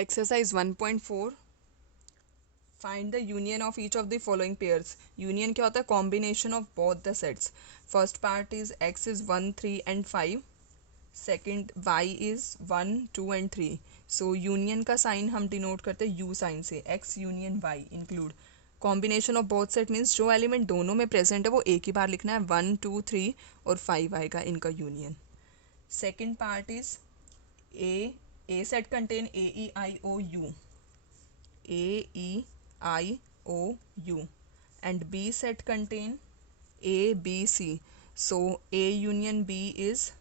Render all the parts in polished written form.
Exercise 1.4, find the union of each of the following pairs. Union क्या होता है? Combination of both the sets. First part is x is 1, 3 and 5. Second y is 1, 2 and 3. So union का sign हम denote करते हैं u sign से. x union y include combination of both set means जो element दोनों में present है वो एक ही बार लिखना है. 1, 2, 3 और 5 आएगा इनका union. Second part is A set contain A E I O U, A E I O U, and B set contain A, B, C. So A union B is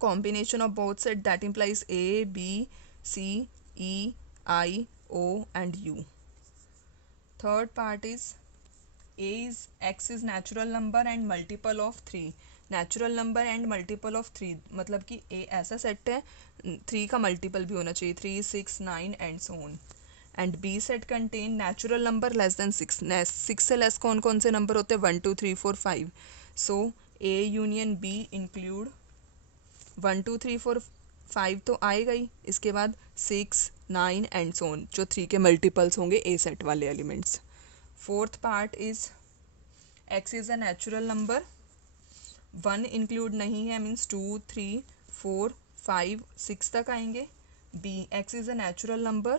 combination of both set that implies A, B, C, E, I, O and U. Third part is A is X is natural number and multiple of 3. Natural number and multiple of 3 मतलब कि A ऐसा set है 3 का multiple भी होना चाहिए. 3, 6, 9 and so on. And B set contain natural number less than 6. 6 से less कौन कौन से नंबर होते हैं? 1, 2, 3, 4, 5. सो ए यूनियन बी इंक्लूड 1, 2, 3, 4, 5 तो आएगा ही. इसके बाद 6, 9 एंड सो ऑन जो 3 के मल्टीपल्स होंगे ए सेट वाले elements. Fourth part is X is a natural number. 1 include नहीं है मीन्स 2, 3, 4, 5, 6 तक आएंगे. B x is a natural number.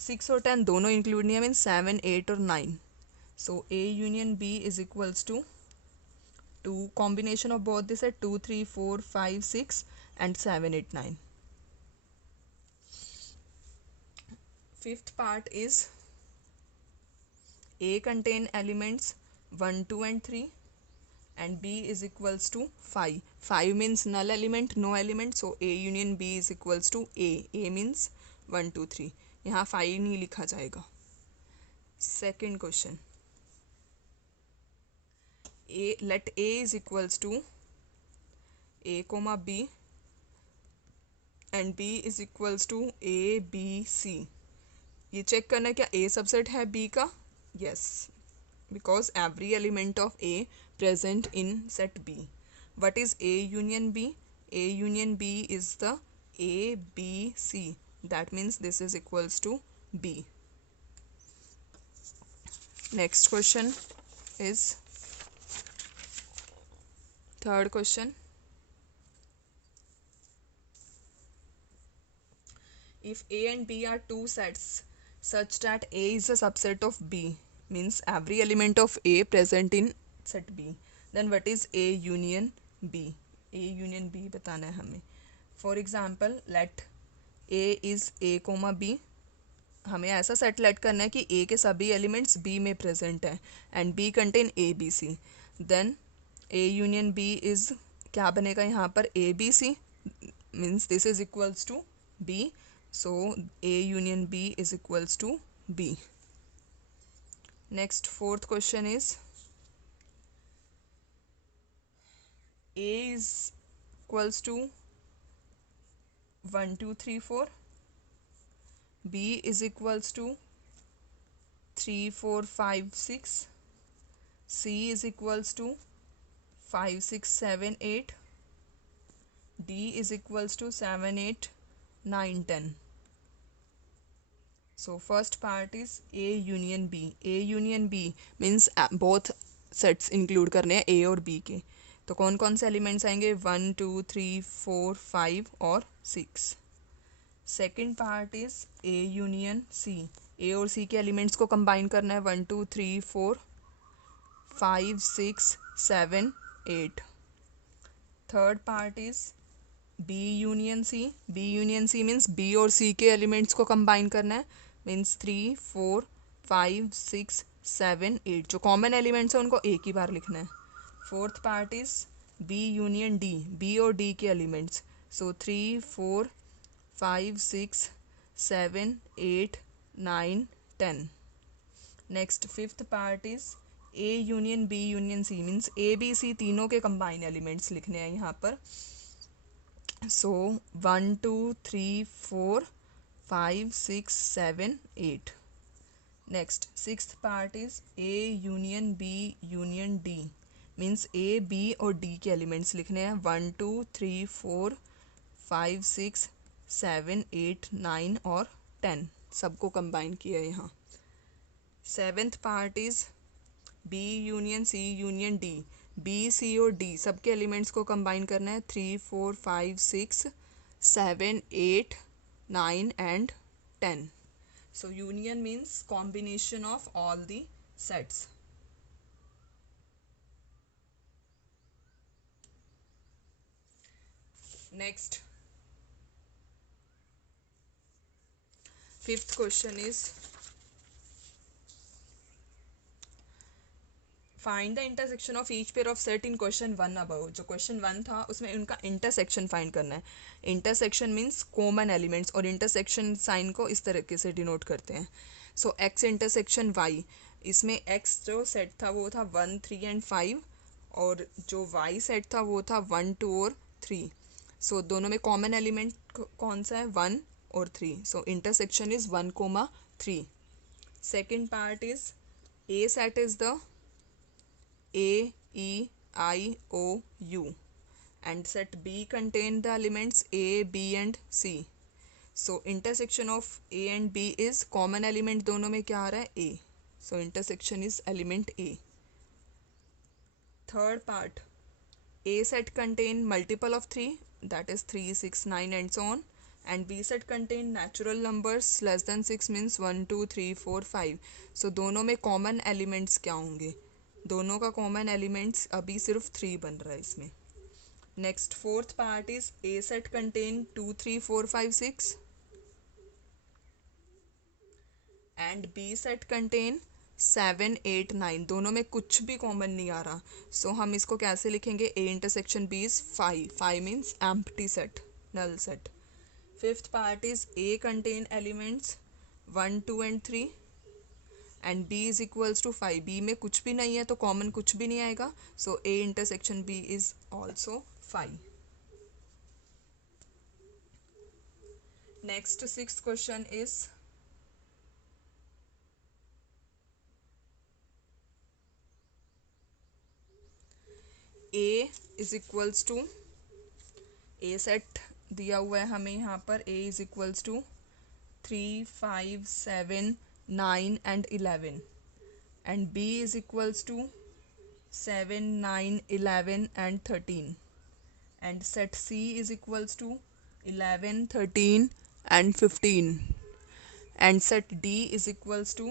6 और 10 दोनों इंक्लूड नहीं है मीन 7, 8 और 9. So A union B is equals to combination of both this है 2, 3, 4, 5, 6 and 7, 8, 9. Fifth part is A contain elements 1, 2 and 3 and B is equals to 5. 5 means null element, no element, so A union B is equals to A. A means 1, 2, 3. यहाँ 5 नहीं लिखा जाएगा. Second question, let A is equals to A, B and B is equals to A, B, C. ये check करना है क्या A subset है B का? Yes, because every element of A present in set B. What is A union B? A union B is the A, B, C. That means this is equals to B. Next question is third question. If A and B are two sets such that A is a subset of B, means every element of A present in set B, then what is A union B? A union B बताना है हमें. For example, let A is A, B. हमें ऐसा set late करना है कि A के सभी एलिमेंट्स B में प्रेजेंट हैं and B contain A, B, C. Then A union B is क्या बनेगा यहाँ पर? A, B, C means this is equals to B. So A union B is equals to B. Next fourth question is A is equals to 1, 2, 3, 4. B is equals to 3, 4, 5, 6. C is equals to 5, 6, 7, 8. D is equals to 7, 8, 9, 10. So first part is A union B. A union B means both sets include करने हैं A और B के. तो कौन कौन से elements आएंगे? 1, 2, 3, 4, 5 और 6. Second part is A union C. A और C के एलिमेंट्स को कंबाइन करना है. 1, 2, 3, 4, 5, 6, 7, 8. Third part is B union C. B union C means B और C के एलिमेंट्स को कंबाइन करना है मीन्स 3, 4, 5, 6, 7, 8. जो कॉमन एलिमेंट्स हैं उनको एक ही बार लिखना है. Fourth part is B union D. B और D के elements, so 3, 4, 5, 6, 7, 8, 9, 10. Next fifth part is A union B union C means A, B, C तीनों के कंबाइन एलिमेंट्स लिखने हैं यहाँ पर. सो 1, 2, 3, 4, 5, 6, 7, 8. Next sixth part is A union B union D means A, B और D के elements लिखने हैं. 1, 2, 3, 4, 5, 6, 7 8 9 और 10 सबको कंबाइन किया है यहाँ। Seventh part is B union C union D. B C और डी सबके एलिमेंट्स को कंबाइन करना है। 3 4 5 6 7 8 9 and 10। So union means combination of all the sets. Next fifth question is find the intersection of each pair of set in question 1 above. जो question 1 था उसमें उनका intersection find करना है। इंटरसेक्शन मीन्स कॉमन एलिमेंट्स, और intersection sign को इस तरीके से डिनोट करते हैं। सो एक्स इंटरसेक्शन वाई, इसमें एक्स जो सेट था वो था 1 3 एंड 5, और जो वाई सेट था वो था 1 2 और 3। सो दोनों में कॉमन एलिमेंट कौन सा है? 1 और 3। So intersection is 1 3। Second part is A set is the A, E, I, O, U, and set B contain the elements A, B and C. So intersection of A and B is common element, दोनों में क्या आ रहा है? A. So intersection is element A. Third part, A set contain multiple of 3, that is 3, 6, 9 and so on, and B set contain natural numbers less than 6 means 1, 2, 3, 4, 5. So दोनों में common elements क्या होंगे? दोनों का कॉमन एलिमेंट्स अभी सिर्फ 3 बन रहा है इसमें। Next fourth part is A set contain 2 3 4 5 6 and B set contain 7 8 9। दोनों में कुछ भी कॉमन नहीं आ रहा। सो हम इसको कैसे लिखेंगे? A intersection B is 5। 5 means empty set, null set. Fifth part is A contain elements 1 2 and 3 and B is equals to 5। B में कुछ भी नहीं है तो कॉमन कुछ भी नहीं आएगा। So A intersection B is also 5। Next sixth question is A is equals to, A set दिया हुआ है हमें यहाँ पर। A is equals to 3 5 7 9 and 11, and B is equals to 7 9 11 and 13, and set C is equals to 11 13 and 15, and set D is equals to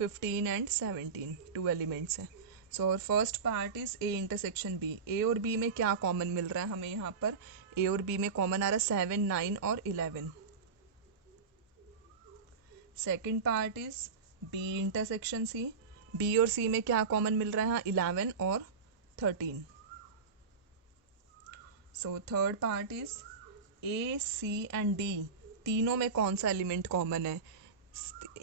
15 and 17। 2 elements हैं। सो और first part is A intersection B। A और B में क्या common मिल रहा है हमें यहाँ पर? A और B में कॉमन आ रहा है 7 9 और 11। Second part is B intersection C. B और सी में क्या कॉमन मिल रहा है? 11 और 13। So third part is A C and D, तीनों में कौन सा एलिमेंट कॉमन है?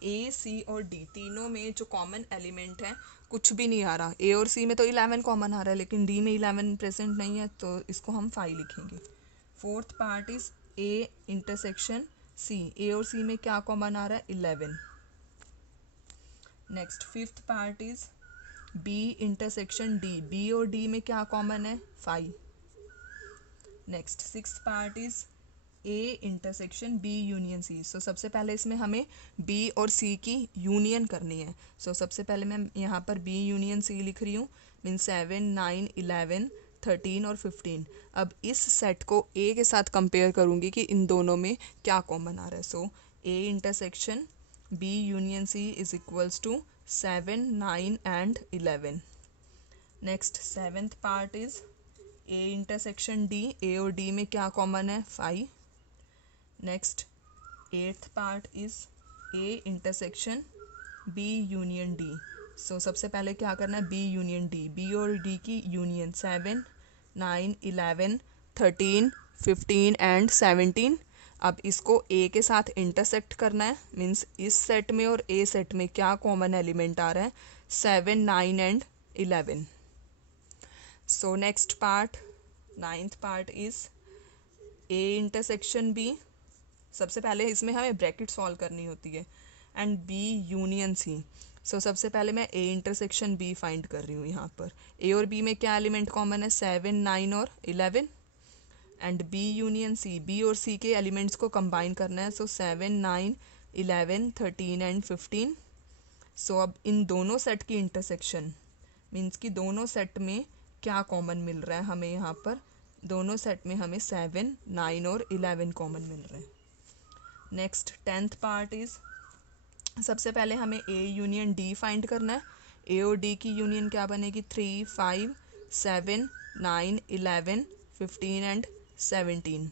ए सी और डी तीनों में जो कॉमन एलिमेंट है कुछ भी नहीं आ रहा। ए और सी में तो 11 कॉमन आ रहा है, लेकिन डी में 11 प्रेजेंट नहीं है, तो इसको हम 5 लिखेंगे। Fourth part is A intersection C. A और सी में क्या कॉमन आ रहा है? 11। Next fifth part is B intersection D. B और डी में क्या कॉमन है? 5। Next sixth part is A intersection B union C. So सबसे पहले इसमें हमें बी और सी की यूनियन करनी है। सो सबसे पहले मैं यहाँ पर बी यूनियन सी लिख रही हूँ, मीन 7 9 11 13 और 15। अब इस सेट को ए के साथ कंपेयर करूँगी कि इन दोनों में क्या कॉमन आ रहा है। So A intersection B union C is equals to 7 9 and 11। Next seventh part is A intersection D. A और डी में क्या कॉमन है? 5। Next eighth part is A intersection B union D. So सबसे पहले क्या करना है? B union D. बी और डी की यूनियन 7 9 11 13 15 एंड 17। अब इसको ए के साथ इंटरसेक्ट करना है, मीन्स इस सेट में और ए सेट में क्या कॉमन एलिमेंट आ रहा है? 7 9 and 11। So next part, ninth part is A intersection B. सबसे पहले इसमें हमें ब्रैकेट सॉल्व करनी होती है, and B union C. So सबसे पहले मैं ए इंटरसेक्शन बी फाइंड कर रही हूँ यहाँ पर। ए और बी में क्या एलिमेंट कॉमन है? 7 9 और 11। And B union C, B और सी के एलिमेंट्स को कंबाइन करना है। सो 7, 9, 11, 13 एंड 15। सो अब इन दोनों सेट की इंटरसेक्शन मीन्स कि दोनों सेट में क्या कॉमन मिल रहा है हमें, यहाँ पर दोनों सेट में हमें 7, 9 और 11 कॉमन मिल रहे हैं। नेक्स्ट 10th पार्ट इज, सबसे पहले हमें ए यूनियन डी फाइंड करना है। ए और डी की यूनियन क्या बनेगी, 3, 5, 7, 9, 11, 15 एंड 17।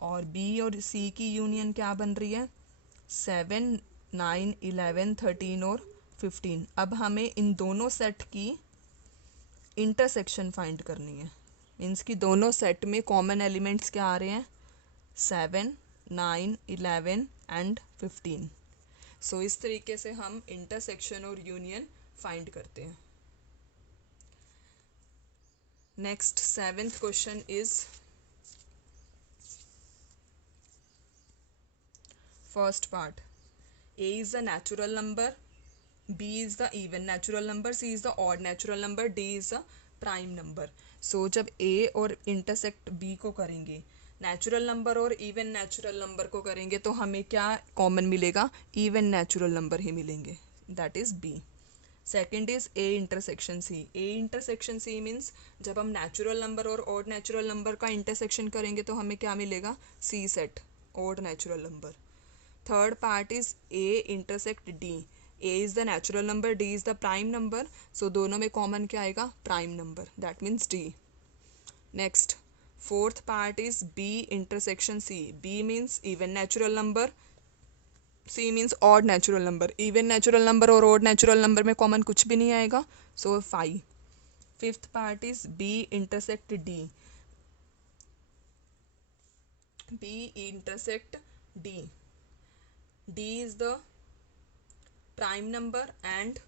और बी और सी की यूनियन क्या बन रही है, 7, 9, 11, 13 और 15। अब हमें इन दोनों सेट की इंटरसेक्शन फाइंड करनी है। मीन्स कि दोनों सेट में कॉमन एलिमेंट्स क्या आ रहे हैं, 7, 9, 11 एंड 15। सो इस तरीके से हम इंटरसेक्शन और यूनियन फाइंड करते हैं। Next 7th question is, first part, A is the natural number, B is the even natural number, C is the odd natural number, D is the prime number. So जब A और intersect B को करेंगे, natural number और even natural number को करेंगे, तो हमें क्या कॉमन मिलेगा, इवन नेचुरल नंबर ही मिलेंगे, that is B. Second is A intersection C, A intersection C means जब हम नेचुरल नंबर और ऑड नेचुरल नंबर का इंटरसेक्शन करेंगे तो हमें क्या मिलेगा, C set, odd natural number. Third part is A intersect D, A is the natural number, D is the prime number, so दोनों में कॉमन क्या आएगा, prime number, that means D. Next fourth part is B intersection C, B means even natural number, C means odd natural number. Even natural number और odd natural number में common कुछ भी नहीं आएगा, so 5। Fifth part is B intersect D, B intersect D, D is the prime number and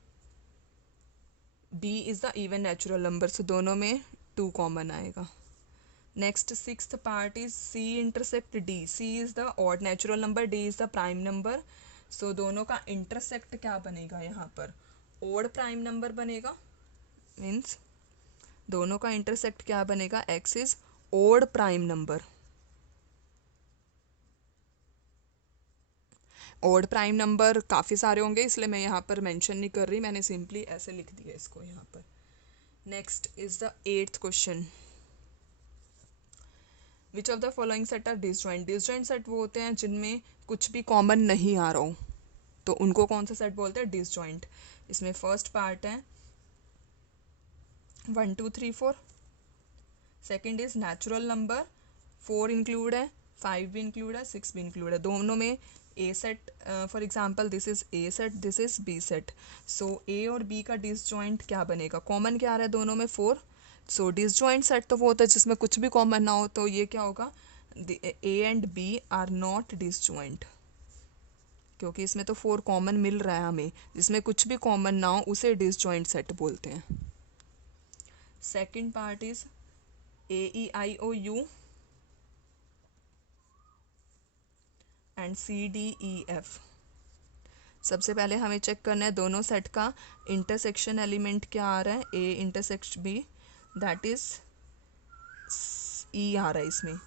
B is the even natural number, so दोनों में 2 common आएगा। Next sixth part is C intersect D, C is the odd natural number, D is the prime number, so दोनों का intersect क्या बनेगा, यहाँ पर odd prime number बनेगा। मीन्स दोनों का इंटरसेक्ट क्या बनेगा, x is odd prime number. Odd prime number काफ़ी सारे होंगे, इसलिए मैं यहाँ पर मेंशन नहीं कर रही, मैंने सिंपली ऐसे लिख दिया इसको यहाँ पर। Next is the 8th question, which of the following set are disjoint. Disjoint set वो होते हैं जिनमें कुछ भी कॉमन नहीं आ रहा हो, तो उनको कौन सा सेट बोलते हैं, डिसजॉइंट। इसमें फर्स्ट पार्ट है 1, 2, 3, 4। Second is natural number, 4 include है, 5 भी इंक्लूड है, 6 भी इंक्लूड है, दोनों में A set. For example this is A set, this is B set. So A और बी का डिसजॉइंट क्या बनेगा, कॉमन क्या आ रहा है दोनों में, 4। सो डिसजॉइंट सेट तो वो होता है जिसमें कुछ भी कॉमन ना हो, तो ये क्या होगा, A and B are not disjoint, क्योंकि इसमें तो 4 कॉमन मिल रहा है हमें, जिसमें कुछ भी कॉमन ना हो उसे डिसजॉइंट सेट बोलते हैं। Second part is A E I O U and C D E F. सबसे पहले हमें चेक करना है दोनों सेट का इंटरसेक्शन एलिमेंट क्या आ रहा है, A intersect B, that is E आ रहा है इसमें।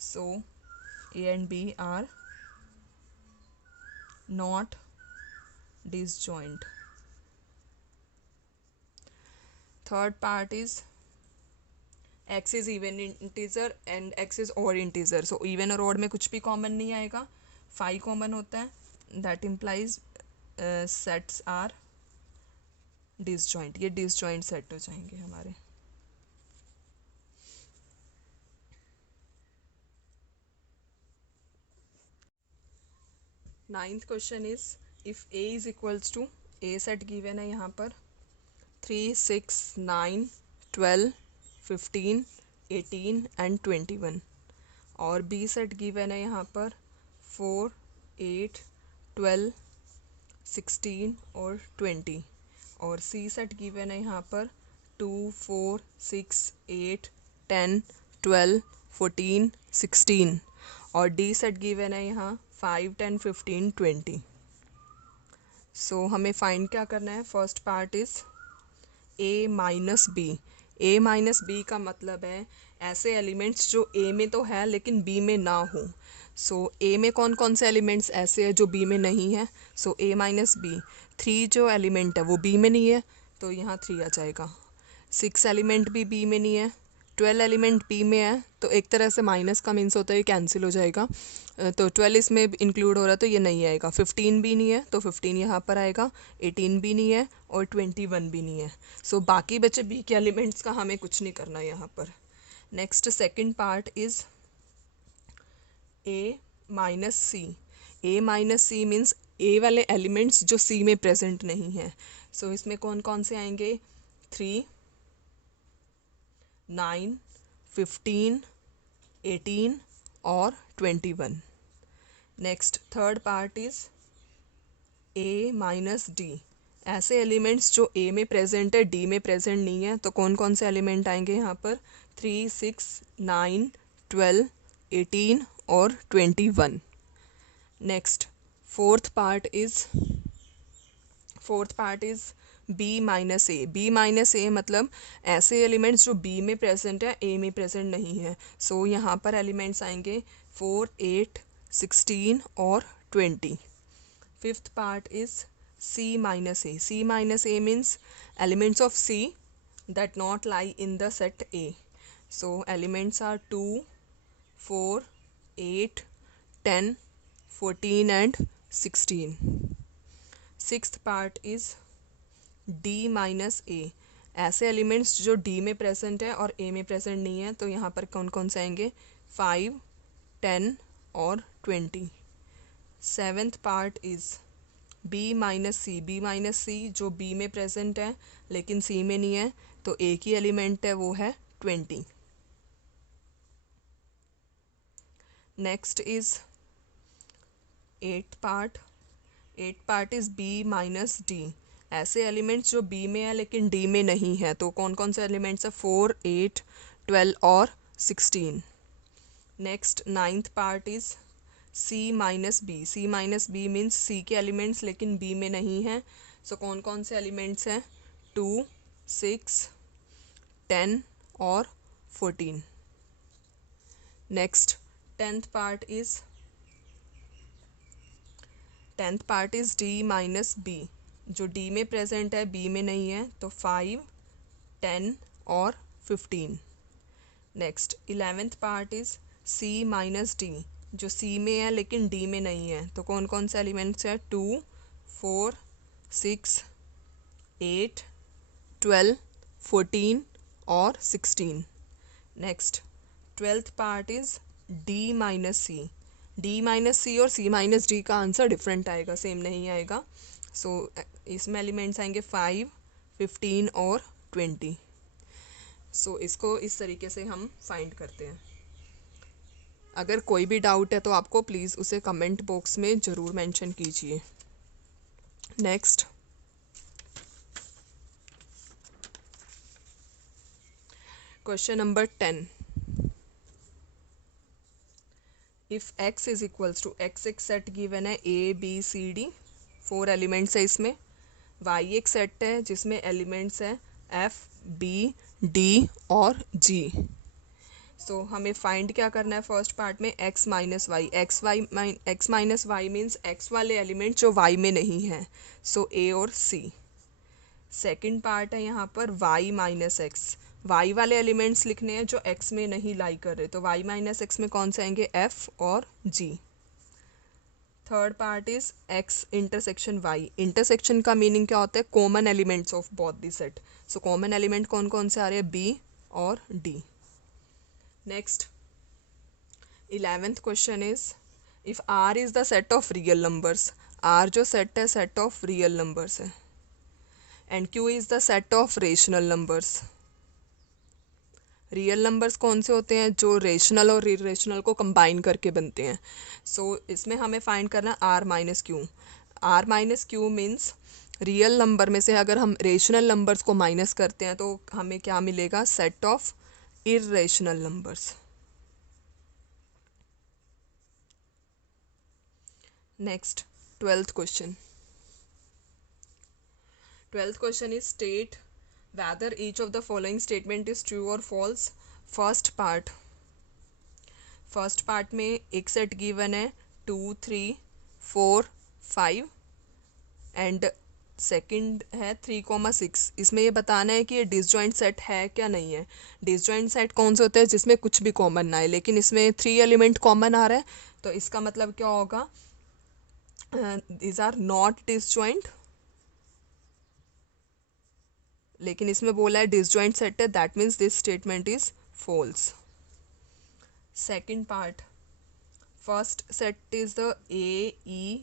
So A and B are not disjoint. Third part is X is even integer and X is odd integer, so even और ऑड में कुछ भी कॉमन नहीं आएगा, 5 कॉमन होता है, that implies sets are disjoint, ये डिसजॉइंट सेट हो जाएंगे हमारे। Ninth question is, if A is equals to, A set given है यहाँ पर 3, 6, 9, 12, 15, 18 एंड 21, और बी सेट गिवन है यहाँ पर 4, 8, 12, 16 और 20, और सी सेट गिवन है यहाँ पर 2, 4, 6, 8, 10, 12, 14, 16, और डी सेट गिवन है यहाँ 5, 10, 15, 20। सो हमें फाइंड क्या करना है, first part is A minus B, A minus B का मतलब है ऐसे एलिमेंट्स जो ए में तो है लेकिन बी में ना हो। सो ए में कौन कौन से एलिमेंट्स ऐसे हैं जो बी में नहीं है? सो ए माइनस बी। 3 जो एलिमेंट है वो बी में नहीं है, तो यहाँ 3 आ जाएगा। 6 एलिमेंट भी बी में नहीं है। 12 एलिमेंट बी में है, तो एक तरह से माइनस का मीन्स होता है ये कैंसिल हो जाएगा, तो 12 इसमें इंक्लूड हो रहा है तो ये नहीं आएगा। 15 भी नहीं है तो 15 यहाँ पर आएगा। 18 भी नहीं है और 21 भी नहीं है। सो बाकी बचे बी के एलिमेंट्स का हमें कुछ नहीं करना यहाँ पर। Next second part is A minus C. A minus C means A वाले एलिमेंट्स जो सी में प्रेजेंट नहीं है। सो इसमें कौन कौन से आएंगे? 3, 9, 15, 18 और 21। Next third part is A minus D. ऐसे एलिमेंट्स जो ए में प्रेजेंट है डी में प्रेजेंट नहीं है, तो कौन कौन से एलिमेंट आएंगे यहाँ पर? 3, 6, 9, 12, 18 और 21। Next fourth part is B minus A. B minus A मतलब ऐसे एलिमेंट्स जो बी में प्रेजेंट है ए में प्रेजेंट नहीं है। सो यहाँ पर एलिमेंट्स आएंगे 4, 8, 16 और 20। Fifth part is C minus A. C minus A means elements of C that not lie in the set A. So elements are 2, 4, 8, 10, 14 and 16. Sixth part is D minus A. ऐसे एलिमेंट्स जो D में present है और A में present नहीं है, तो यहाँ पर कौन कौन से आएंगे? 5, 10 और 20. Seventh part is B minus C. B minus C जो B में प्रेजेंट है लेकिन C में नहीं है, तो एक ही एलिमेंट है वो है 20। Next is eight part is B minus D. ऐसे एलिमेंट्स जो B में है लेकिन D में नहीं है, तो कौन कौन से एलिमेंट्स है? 4, 8, 12 और 16। Next ninth part is C minus B. C minus B means C के एलिमेंट्स लेकिन बी में नहीं है। सो कौन कौन से एलिमेंट्स हैं? 2, 6, 10 और 14। Next tenth part is D minus B. जो डी में प्रेजेंट है बी में नहीं है, तो 5, 10 और 15। Next 11th part is C minus D. जो सी में है लेकिन डी में नहीं है, तो कौन कौन से एलिमेंट्स है? 2, 4, 6, 8, 12, 14 और 16। Next 12th part is D minus C. D minus C और सी माइनस डी का आंसर डिफरेंट आएगा, सेम नहीं आएगा। सो इसमें एलिमेंट्स आएंगे 5, 15 और 20। सो इसको इस तरीके से हम फाइंड करते हैं। अगर कोई भी डाउट है तो आपको प्लीज़ उसे कमेंट बॉक्स में ज़रूर मेंशन कीजिए। Next question number 10। If x is equals to x एक सेट गिवन है A B C D, 4 elements है इसमें। y एक सेट है जिसमें एलिमेंट्स है F B D और G। सो हमें फाइंड क्या करना है? फर्स्ट पार्ट में x minus y. x minus y means x वाले एलिमेंट जो y में नहीं है, सो A और C। सेकेंड पार्ट है यहाँ पर y माइनस एक्स। y वाले एलिमेंट्स लिखने हैं जो x में नहीं लाई कर रहे, तो y माइनस एक्स में कौन से आएंगे? f और g। Third part is x intersection y। Intersection का मीनिंग क्या होता है? Common elements of both the set. So common element कौन कौन से आ रहे हैं? b और d। Next 11th question is if r is the set of real numbers. r जो सेट है सेट ऑफ रियल नंबर्स है, and Q is the set of rational numbers. Real numbers कौन से होते हैं? जो रेशनल और इरेशनल को कंबाइन करके बनते हैं। सो इसमें हमें फाइंड करना है R minus Q. R minus Q means real number में से अगर हम रेशनल नंबर्स को माइनस करते हैं तो हमें क्या मिलेगा? Set of irrational numbers. Next 12th question is state whether each of the following statement is true or false. First part में एक सेट गिवन है 2 3 4 5 एंड सेकंड है 3,6। इसमें ये बताना है कि ये डिसजॉइंट सेट है क्या नहीं है। डिसजॉइंट सेट कौन से होते हैं जिसमें कुछ भी कॉमन ना है, लेकिन इसमें 3 एलिमेंट कॉमन आ रहा है, तो इसका मतलब क्या होगा, दीज आर नॉट डिसजॉइंट। लेकिन इसमें बोला है डिसजॉइंट सेट है, that means this statement is false. Second part, first set is the AEIOU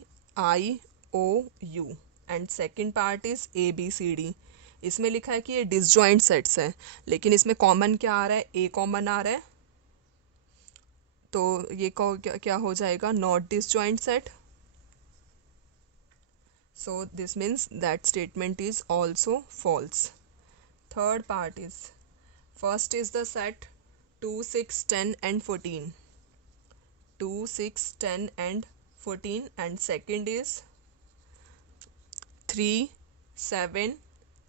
and second part is ABCD। इसमें लिखा है कि ये डिसजॉइंट सेट्स हैं, लेकिन इसमें कॉमन क्या आ रहा है, A कॉमन आ रहा है, तो ये क्या हो जाएगा, not disjoint set. So this means that statement is also false. Third part is, first is the set 2 6 10 and 14, 2 6 10 and 14 and second is 3 7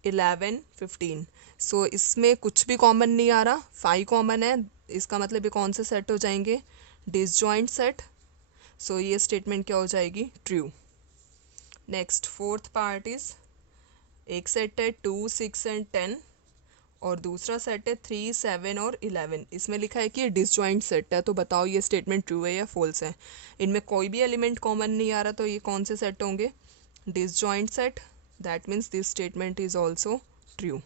11 15। सो इसमें कुछ भी कॉमन नहीं आ रहा, 5 कॉमन है, इसका मतलब ये कौन से सेट हो जाएंगे, डिसजॉइंट सेट। सो ये स्टेटमेंट क्या हो जाएगी, true. Next fourth part is, एक सेट है 2 6 and 10 और दूसरा सेट है 3 7 और 11। इसमें लिखा है कि ये डिसजॉइंट सेट है, तो बताओ ये स्टेटमेंट ट्रू है या फॉल्स है। इनमें कोई भी एलिमेंट कॉमन नहीं आ रहा, तो ये कौन से सेट होंगे, disjoint set, that means this statement is also true.